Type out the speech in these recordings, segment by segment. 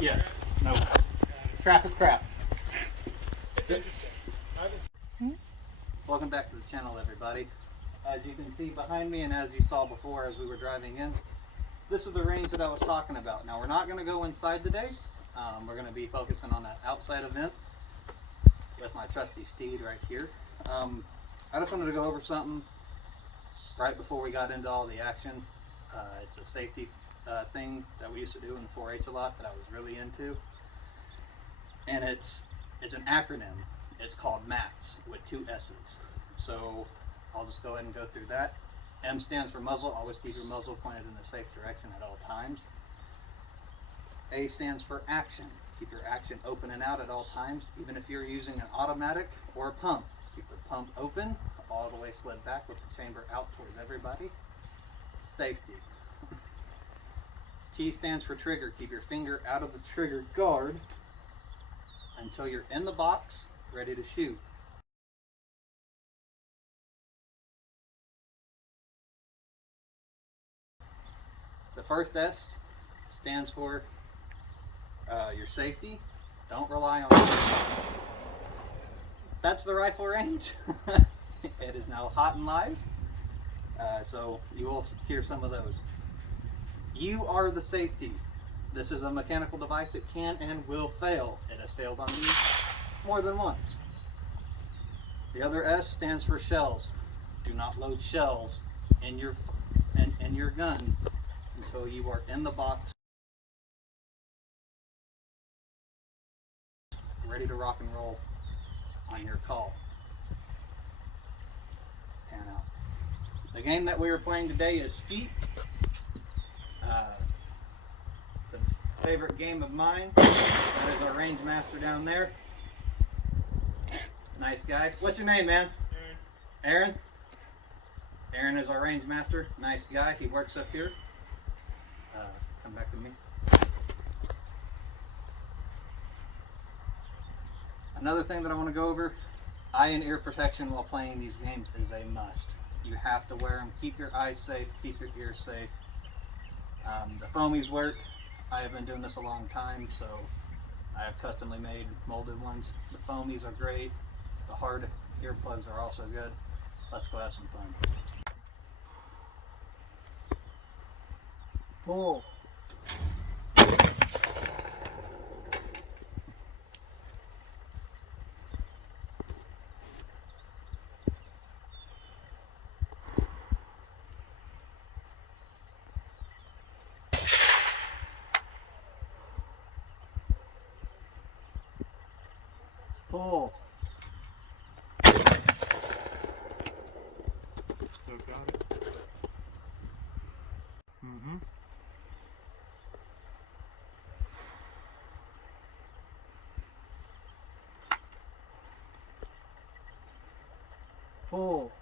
Yes. No. Trap is crap. Welcome back to the channel, everybody. As you can see behind me, and as you saw before as we were driving in, this is the range that I was talking about. Now, we're not going to go inside today. We're going to be focusing on that outside event with my trusty steed right here. I just wanted to go over something right before we got into all the action. It's a safety thing that we used to do in the 4-H a lot that I was really into. And it's an acronym. It's called MATS with 2 S's. So I'll just go ahead and go through that. M stands for muzzle. Always keep your muzzle pointed in the safe direction at all times. A stands for action. Keep your action open and out at all times, even if you're using an automatic or a pump. Keep the pump open, all the way slid back with the chamber out towards everybody. Safety. T stands for trigger. Keep your finger out of the trigger guard until you're in the box, ready to shoot. The first S stands for your safety. Don't rely on it. That's the rifle range. It is now hot and live, so you will hear some of those. You are the safety. This is a mechanical device. It can and will fail. It has failed on me more than once. The other S stands for shells. Do not load shells in your gun until you are in the box, ready to rock and roll on your call. Pan out. The game that we are playing today is Skeet. It's a favorite game of mine. That is our range master down there. Nice guy. What's your name, man? Aaron. Aaron is our range master. Nice guy. He works up here. Come back to me. Another thing that I want to go over, eye and ear protection while playing these games is a must. You have to wear them. Keep your eyes safe. Keep your ears safe. The foamies work. I have been doing this a long time, so I have customly made molded ones. The foamies are great. The hard earplugs are also good. Let's go have some fun. Pull. Pull. So got it. Mm-hmm. Pull.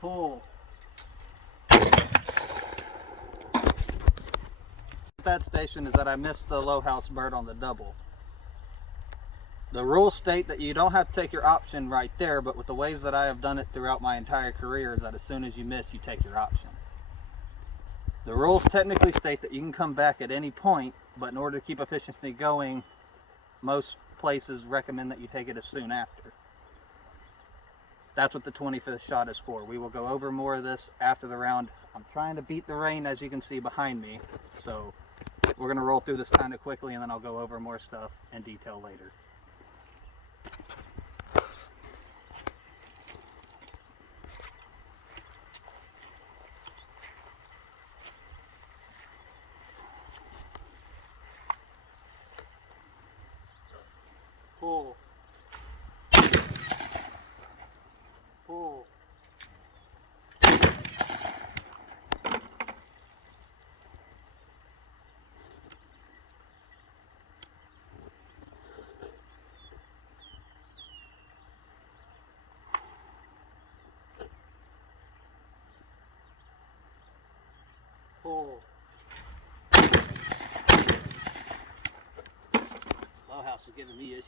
Pull. That station is that I missed the low house bird on the double. The rules state that you don't have to take your option right there, but with the ways that I have done it throughout my entire career is that as soon as you miss, you take your option. The rules technically state that you can come back at any point, but in order to keep efficiency going, most places recommend that you take it as soon after. That's what the 25th shot is for. We will go over more of this after the round. I'm trying to beat the rain, as you can see behind me, so we're going to roll through this kind of quickly, and then I'll go over more stuff in detail later. Pull. Pull. Pull. Low house is giving me issues.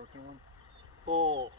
broken one. Pull.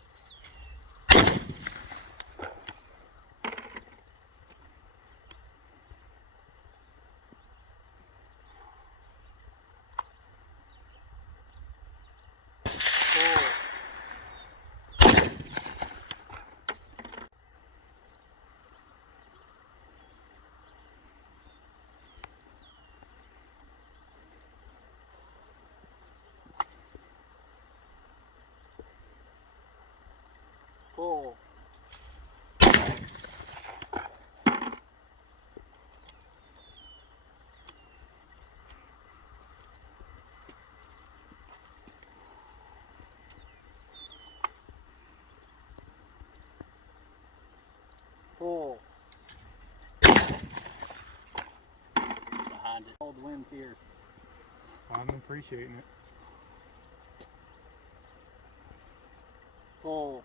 Pull. Pull. Behind it. Cold winds here. I'm appreciating it. Pull.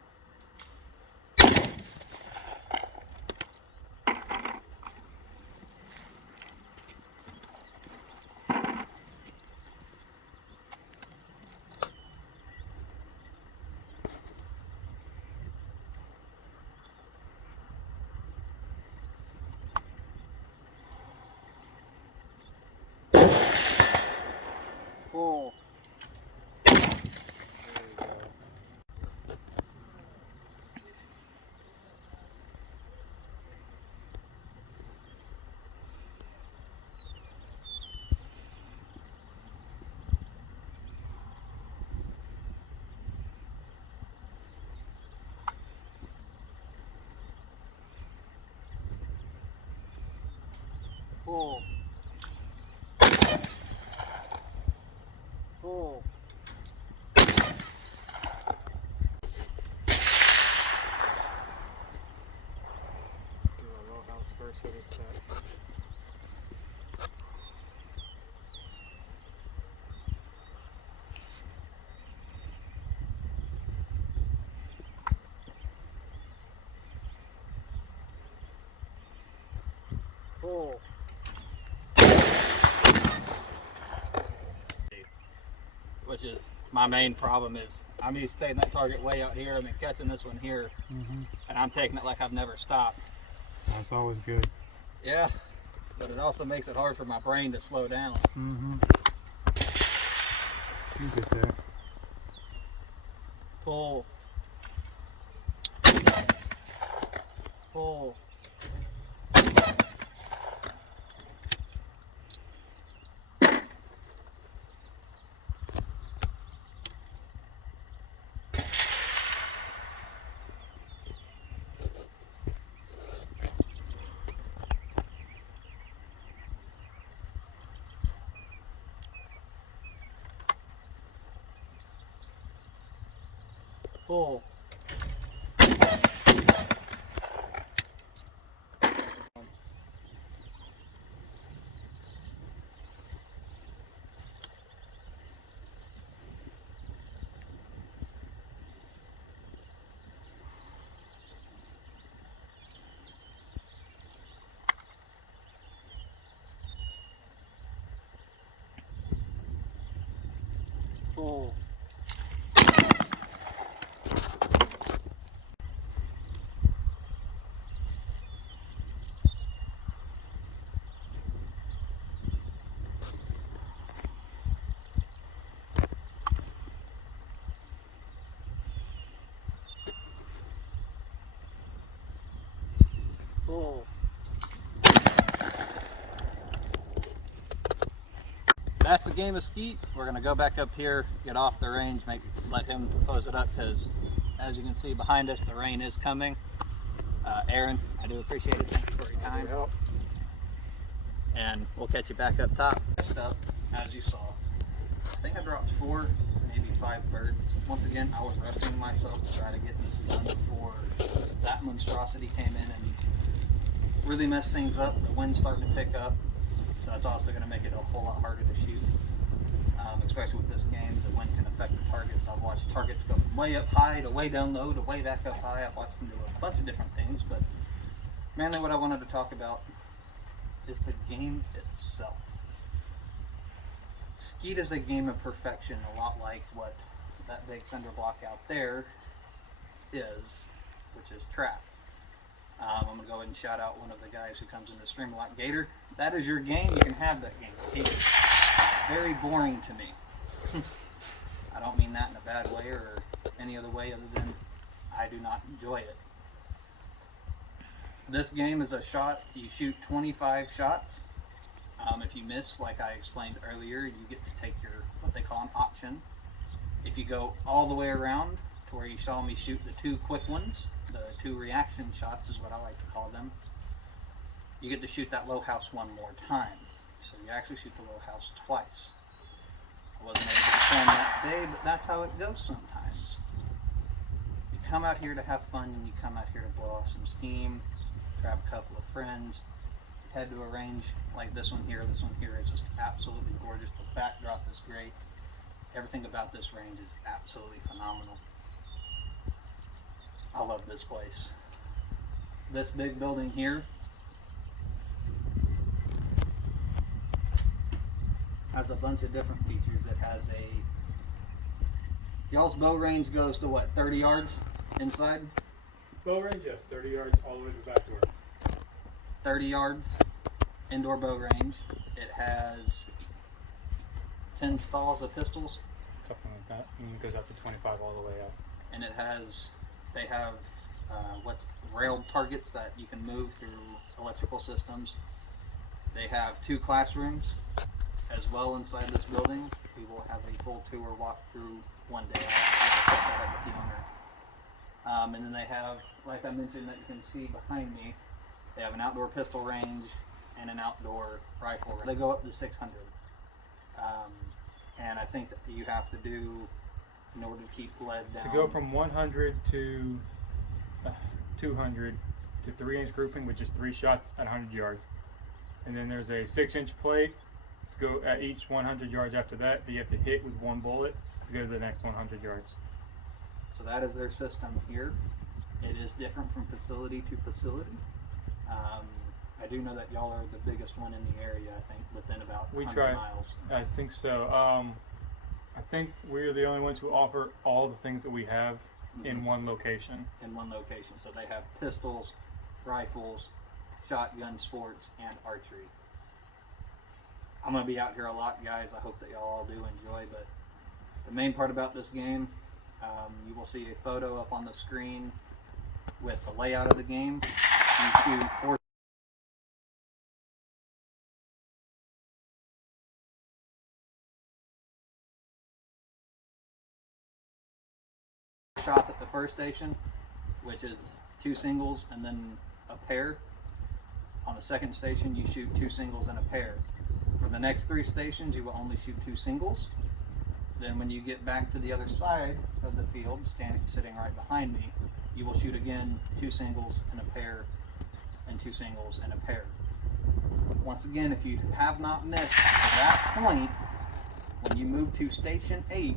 Pull. There you go. Pull. Pull. Do a row house first with it set. Pull. Which is my main problem is I'm used to taking that target way out here and then catching this one here, and I'm taking it like I've never stopped. That's always good. Yeah, but it also makes it hard for my brain to slow down. You get that. Pull. Pull. Pull. Pull. Pull. That's the game of skeet. We're gonna go back up here, get off the range, maybe let him pose it up because as you can see behind us, the rain is coming. Aaron, I do appreciate it. Thank you for your time. And we'll catch you back up top. Next up, as you saw, I think I dropped 4, maybe 5 birds. Once again, I was resting myself to try to get this done before that monstrosity came in and really messed things up. The wind's starting to pick up, so that's also going to make it a whole lot harder to shoot. Especially with this game, the wind can affect the targets. I've watched targets go from way up high to way down low to way back up high. I've watched them do a bunch of different things, but mainly what I wanted to talk about is the game itself. Skeet is a game of perfection, a lot like what that big cinder block out there is, which is trap. I'm gonna go ahead and shout out one of the guys who comes in the stream a lot, Gator. That is your game. You can have that game. It's very boring to me. I don't mean that in a bad way or any other way other than I do not enjoy it. This game is a shot. You shoot 25 shots. If you miss, like I explained earlier, you get to take your what they call an option. If you go all the way around to where you saw me shoot the two quick ones, the two reaction shots is what I like to call them, you get to shoot that low house one more time. So you actually shoot the low house twice. I wasn't able to film that day, but that's how it goes sometimes. You come out here to have fun and you come out here to blow off some steam, grab a couple of friends, head to a range like this one here is just absolutely gorgeous. The backdrop is great. Everything about this range is absolutely phenomenal. I love this place. This big building here has a bunch of different features. It has y'all's bow range goes to what, 30 yards inside? Bow range, yes, 30 yards all the way to the back door. 30 yards indoor bow range. It has 10 stalls of pistols, Something like that. And it goes up to 25 all the way up. and they have railed targets that you can move through electrical systems. They have 2 classrooms as well inside this building. We will have a full tour walkthrough one day. I'll set that up with the owner. And then they have, like I mentioned, that you can see behind me, they have an outdoor pistol range and an outdoor rifle range. They go up to 600. And I think that you have to do, in order to keep lead down. To go from 100 to 200 to 3-inch grouping with just 3 shots at 100 yards. And then there's a 6-inch plate to go at each 100 yards after that you have to hit with 1 bullet to go to the next 100 yards. So that is their system here. It is different from facility to facility. I do know that y'all are the biggest one in the area, I think, within about 100 miles. I think so. I think we're the only ones who offer all the things that we have in one location. In one location. So they have pistols, rifles, shotgun sports, and archery. I'm going to be out here a lot, guys. I hope that y'all all do enjoy, but the main part about this game, you will see a photo up on the screen with the layout of the game. You shoot 4 shots at the first station, which is 2 singles and then a pair. On the second station, you shoot 2 singles and a pair. For the next 3 stations, you will only shoot 2 singles. Then when you get back to the other side of the field, sitting right behind me, you will shoot again 2 singles and a pair, and 2 singles and a pair. Once again, if you have not missed that point, when you move to station 8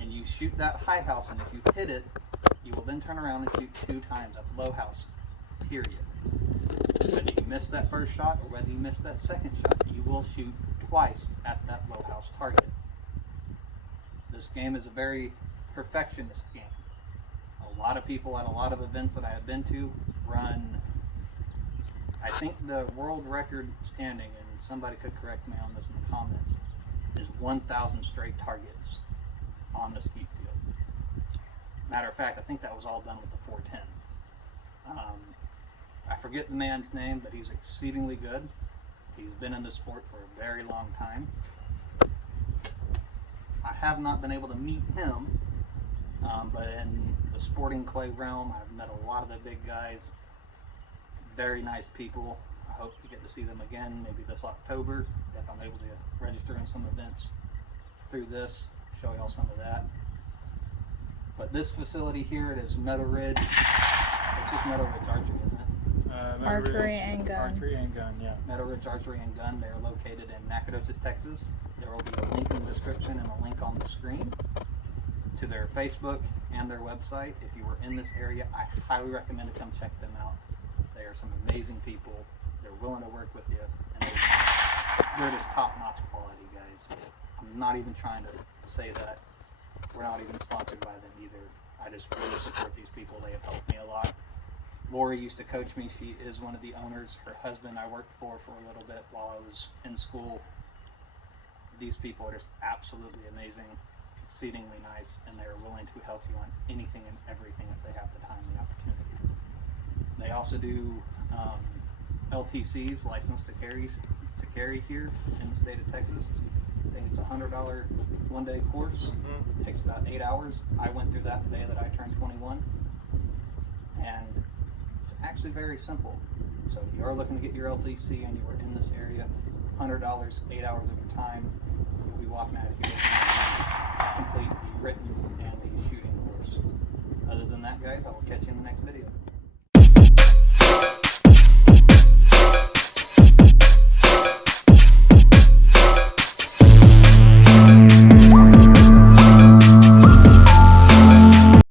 and you shoot that high house, and if you hit it, you will then turn around and shoot 2 times at the low house, period. Whether you miss that first shot or whether you miss that second shot, you will shoot twice at that low house target. This game is a very perfectionist game. A lot of people at a lot of events that I have been to run, I think the world record standing, and somebody could correct me on this in the comments, is 1,000 straight targets on the skeet field. Matter of fact, I think that was all done with the 410. I forget the man's name, but he's exceedingly good. He's been in the sport for a very long time. I have not been able to meet him, but in the sporting clay realm, I've met a lot of the big guys. Very nice people. I hope to get to see them again, maybe this October, if I'm able to register in some events through this, show y'all some of that. But this facility here, it is Meadow Ridge. It's just Meadow Ridge Archery, isn't it? Archery and gun. Archery and gun, yeah. Meadow Ridge Archery and Gun. They are located in Nacogdoches, Texas. There will be a link in the description and a link on the screen to their Facebook and their website. If you were in this area, I highly recommend to come check them out. They are some amazing people. They're willing to work with you, and they're just top-notch quality, guys. I'm not even trying to say that We're not even sponsored by them either. I just really support these people. They have helped me a lot. Lori used to coach me. She is one of the owners. Her husband I worked for a little bit while I was in school. These people are just absolutely amazing, exceedingly nice, and they're willing to help you on anything and everything if they have the time and the opportunity. They also do LTCs, license to carry here in the state of Texas. I think it's $100 one-day course. It takes about 8 hours. I went through that the day that I turned 21, and it's actually very simple. So if you are looking to get your LTC and you are in this area, $100, 8 hours of your time, you'll be walking out of here complete the written and the shooting course. Other than that, guys, I will catch you in the next video.